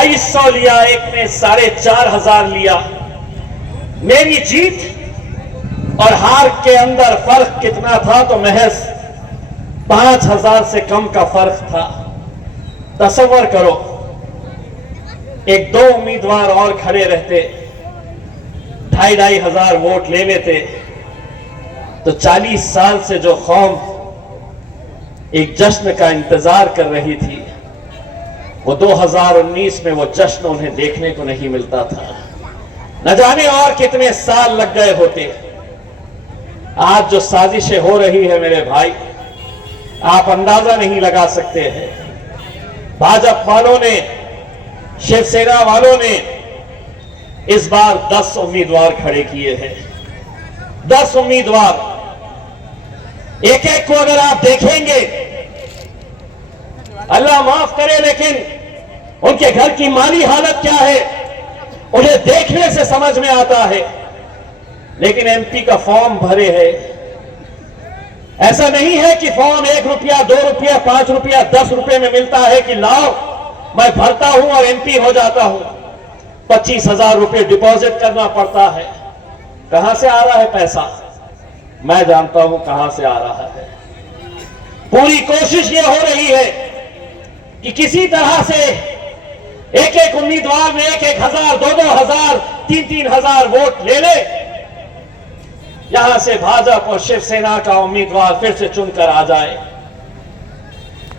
2200 लिया, एक ने 4500 लिया। मेरी जीत और हार के अंदर फर्क कितना था? तो महज 5000 से कम का फर्क था। तसव्वुर करो, एक दो उम्मीदवार और खड़े रहते, 2500 वोट ले लेते, तो 40 साल से जो कौम एक जश्न का इंतजार कर रही थी, वो 2019 में वो जश्न उन्हें देखने को नहीं मिलता था। न जाने और कितने साल लग गए होते। आज जो साजिशें हो रही है मेरे भाई, आप अंदाजा नहीं लगा सकते हैं। भाजपा वालों ने, शिवसेना वालों ने इस बार 10 उम्मीदवार खड़े किए हैं। 10 उम्मीदवार, एक एक को अगर आप देखेंगे, अल्लाह माफ करे, लेकिन उनके घर की माली हालत क्या है उन्हें देखने से समझ में आता है। लेकिन एमपी का फॉर्म भरे है। ऐसा नहीं है कि फॉर्म 1 रुपया, 2 रुपया, 5 रुपया, 10 रुपए में मिलता है कि लाओ मैं भरता हूं और एमपी हो जाता हूं। 25,000 रुपए डिपॉजिट करना पड़ता है। कहां से आ रहा है पैसा? मैं जानता हूं कहां से आ रहा है। पूरी कोशिश यह हो रही है कि किसी तरह से एक एक उम्मीदवार में 1,000, 2,000, 3,000 वोट ले ले, यहां से भाजपा और शिवसेना का उम्मीदवार फिर से चुनकर आ जाए।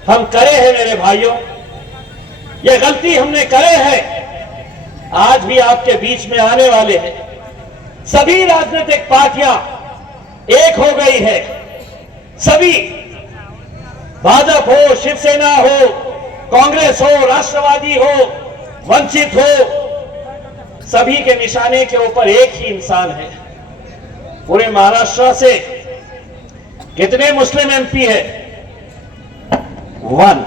हम करे हैं मेरे भाइयों, यह गलती हमने करे हैं। आज भी आपके बीच में आने वाले हैं। सभी राजनीतिक पार्टियां एक हो गई है। सभी, भाजपा हो, शिवसेना हो, कांग्रेस हो, राष्ट्रवादी हो, वंचित हो, सभी के निशाने के ऊपर एक ही इंसान है। पूरे महाराष्ट्र से कितने मुस्लिम एमपी है? 1।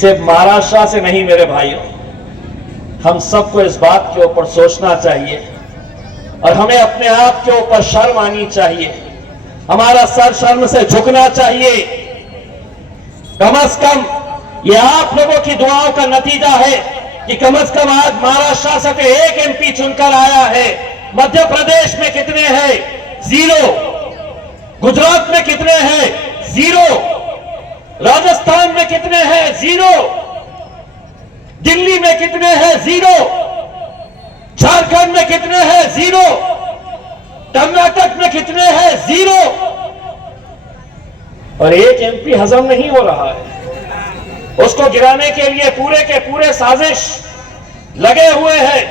सिर्फ महाराष्ट्र से नहीं मेरे भाइयों, हम सबको इस बात के ऊपर सोचना चाहिए और हमें अपने आप के ऊपर शर्म आनी चाहिए। हमारा सर शर्म से झुकना चाहिए। कम से कम ये आप लोगों की दुआओं का नतीजा है कि कम से कम आज महाराष्ट्र से तो एक एमपी चुनकर आया है। मध्य प्रदेश में कितने हैं? 0। गुजरात में कितने हैं? 0। राजस्थान में कितने हैं? 0। दिल्ली में कितने हैं? 0। झारखंड में कितने हैं? 0। कर्नाटक में कितने हैं? 0। और एक एमपी हजम नहीं हो रहा है। उसको गिराने के लिए पूरे के पूरे साजिश लगे हुए हैं।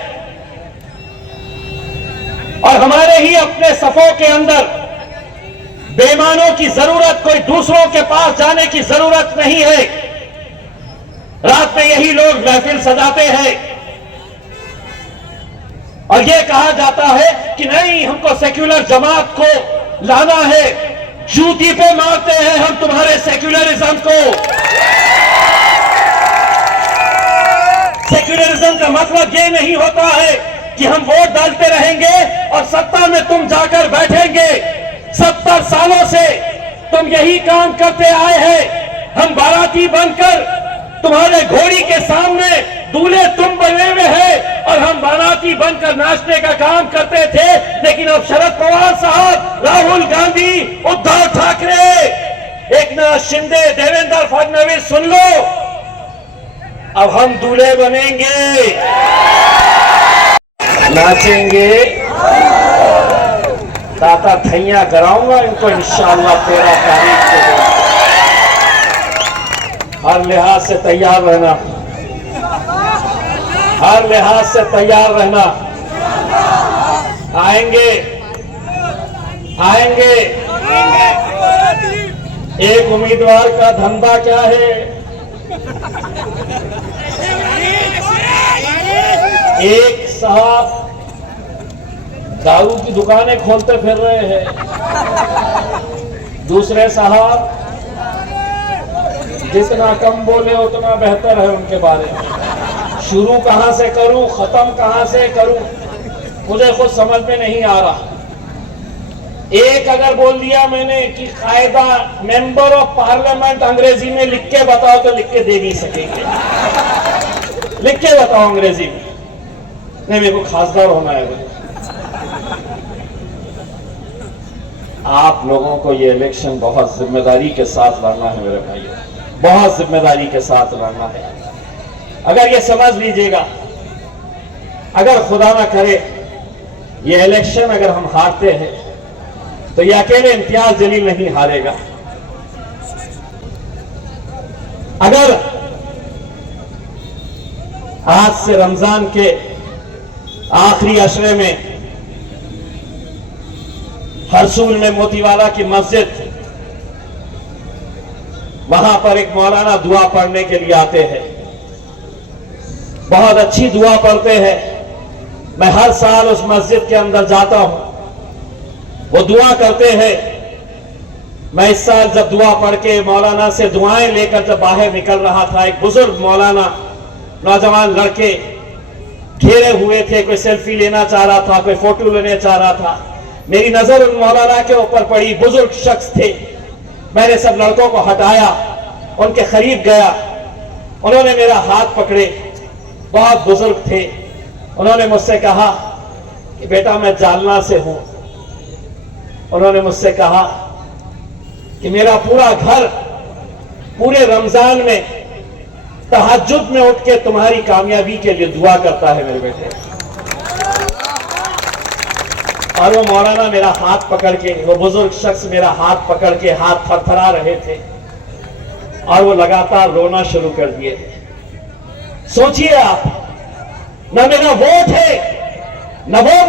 और हमारे ही अपने सफों के अंदर बेईमानों की जरूरत, कोई दूसरों के पास जाने की जरूरत नहीं है। रात में यही लोग महफिल सजाते हैं और यह कहा जाता है कि नहीं, हमको सेक्युलर जमात को लाना है। जूती पे मारते हैं हम तुम्हारे सेक्युलरिज्म को। सेक्युलरिज्म का मतलब यह नहीं होता है कि हम वोट डालते रहेंगे और सत्ता में तुम जाकर बैठेंगे। 70 सालों से तुम यही काम करते आए हैं। हम बाराती बनकर तुम्हारे घोड़ी के सामने दूल्हे तुम बने हुए हैं और हम बाराती बनकर नाचने का काम करते थे। लेकिन अब शरद पवार साहब, राहुल गांधी, उद्धव ठाकरे, एकनाथ शिंदे, देवेंद्र फडणवीस, सुन लो, अब हम दूल्हे बनेंगे, नाचेंगे, ताता थैया कराऊंगा इनको इंशाअल्लाह 13 तारीख को। हर लिहाज से तैयार रहना, हर लिहाज से तैयार रहना। आएंगे, आएंगे। एक उम्मीदवार का धंधा क्या है? एक साहब दारू की दुकानें खोलते फिर रहे हैं। दूसरे साहब जितना कम बोले उतना बेहतर है उनके बारे में। शुरू कहां से करूं, खत्म कहां से करूं, मुझे कुछ समझ में नहीं आ रहा। एक अगर बोल दिया मैंने कि कायदा मेंबर ऑफ पार्लियामेंट अंग्रेजी में लिख के बताओ तो लिख के दे नहीं सकेंगे। लिख के बताओ अंग्रेजी में, नहीं मेरे को खासदार होना है। आप लोगों को ये इलेक्शन बहुत जिम्मेदारी के साथ लड़ना है मेरे भाइयों, बहुत जिम्मेदारी के साथ लड़ना है। अगर ये समझ लीजिएगा, अगर खुदा ना करे ये इलेक्शन अगर हम हारते हैं तो ये अकेले इम्तियाज जलील नहीं हारेगा। अगर आज से रमजान के आखिरी अशरे में हरसूल में मोतीवाला की मस्जिद, वहां पर एक मौलाना दुआ पढ़ने के लिए आते हैं, बहुत अच्छी दुआ पढ़ते हैं। मैं हर साल उस मस्जिद के अंदर जाता हूं, वो दुआ करते हैं। मैं इस साल जब दुआ पढ़ के मौलाना से दुआएं लेकर जब बाहर निकल रहा था, एक बुजुर्ग मौलाना, नौजवान लड़के घेरे हुए थे, कोई सेल्फी लेना चाह रहा था, कोई फोटो लेने चाह रहा था। मेरी नजर उन मौलाना के ऊपर पड़ी, बुजुर्ग शख्स थे। मैंने सब लड़कों को हटाया, उनके करीब गया, उन्होंने मेरा हाथ पकड़े, बहुत बुजुर्ग थे। उन्होंने मुझसे कहा कि बेटा मैं जालना से हूं। उन्होंने मुझसे कहा कि मेरा पूरा घर पूरे रमजान में तहज्जुद में उठ के तुम्हारी कामयाबी के लिए दुआ करता है मेरे बेटे। और वो मौलाना मेरा हाथ पकड़ के, वो बुजुर्ग शख्स मेरा हाथ पकड़ के, हाथ थरथरा रहे थे और वो लगातार रोना शुरू कर दिए थे। सोचिए आप, न मेरा वोट है न वो